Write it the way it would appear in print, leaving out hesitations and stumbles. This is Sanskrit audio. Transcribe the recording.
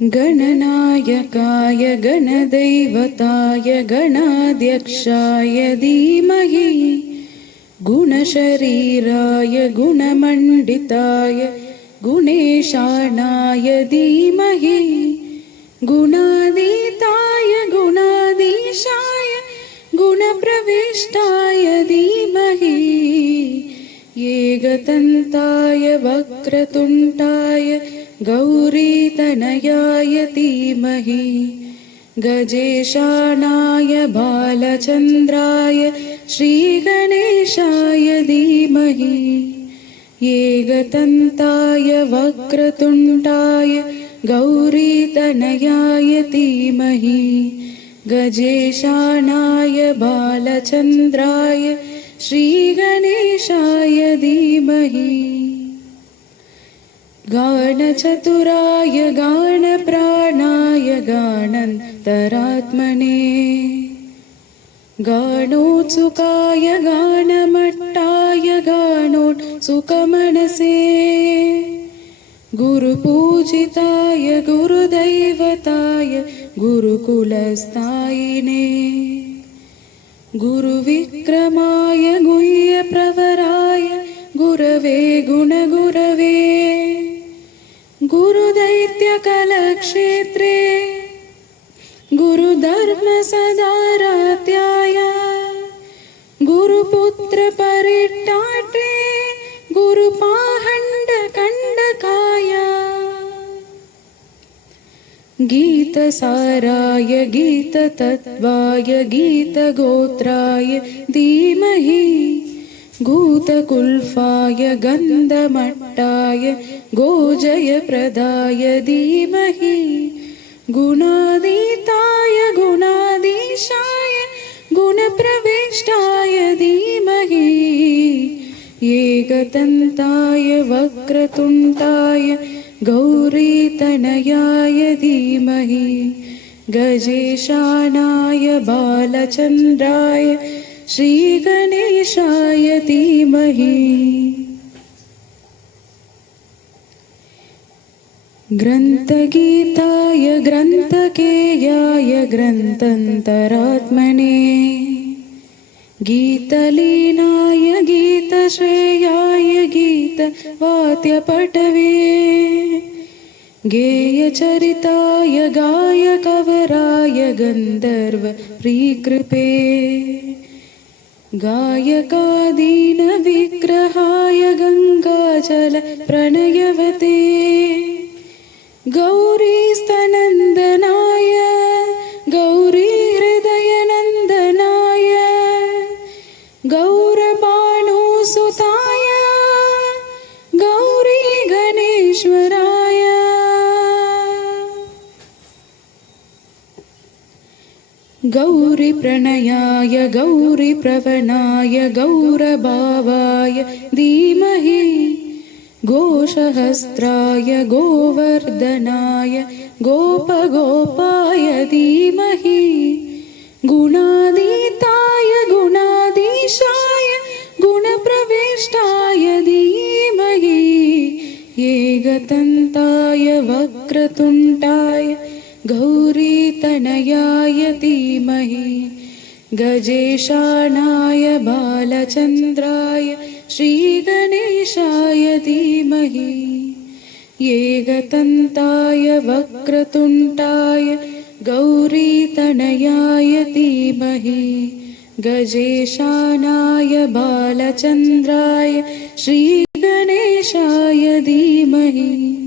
गणनायकाय गणदैवताय गणाध्यक्षाय धीमहि गुणशरीराय गुणमण्डिताय गुणेशानाय धीमहि गुणातीताय गुणाधीशाय गुणप्रविष्टाय धीमहि एकदन्ताय वक्रतुण्डाय गौरीतनयाय धीमहि गजेशानाय बालचन्द्राय श्रीगणेशाय धीमहि एकदन्ताय वक्रतुण्डाय गौरीतनयाय धीमहि गजेशानाय बालचन्द्राय श्रीगणेशाय धीमहि गानचतुराय गानप्राणाय गानन्तरात्मने गानोत्सुकाय गानमट्टाय गानोत्सुकमनसे गुरुपूजिताय गुरुदैवताय गुरुकुलस्थायिने गुरुविक्रमाय गुह्यप्रवराय गुरवे गुणगुरवे गुरुदैत्यकलक्षेत्रे गुरुधर्मसदाराध्याय गुरुपुत्रपरिट्टाट्रे गुरुपाहण्डकण्डकाय गीतसाराय गीततत्त्वाय गीतगोत्राय धीमहि गूतकुल्फाय गन्धमट्टाय गोजयप्रदाय धीमहि गुणातीताय गुणाधीशाय गुणप्रविष्टाय धीमहि एकदन्ताय वक्रतुण्डाय गौरीतनयाय धीमहि गजेशानाय बालचन्द्राय श्रीगणेशाय धीमहि ग्रन्थगीताय ग्रन्थकेयाय ग्रन्थन्तरात्मने गीतलीनाय गीतश्रेयाय गीतवाद्यपटवे गेयचरिताय गायकवराय गन्धर्वप्रीकृपे गायकादीनविग्रहाय गङ्गाजलप्रणयवते गौरीस्तनन्दनाय गौरीहृदयनन्दनाय गौरबाणुसुताय गौरीगणेश्वराय गौरीप्रणयाय गौरीप्रवणाय गौरभावाय धीमहि गोसहस्राय गोवर्धनाय गोपगोपाय धीमहि गुणातीताय गुणाधीशाय गुणप्रविष्टाय धीमहि एकदन्ताय वक्रतुण्डाय गौरीतनयाय धीमहि गजेशानाय बालचन्द्राय श्रीगणेशाय धीमहि एकदन्ताय वक्रतुण्डाय गौरीतनयाय धीमहि गजेशानाय बालचन्द्राय श्रीगणेशाय धीमहि।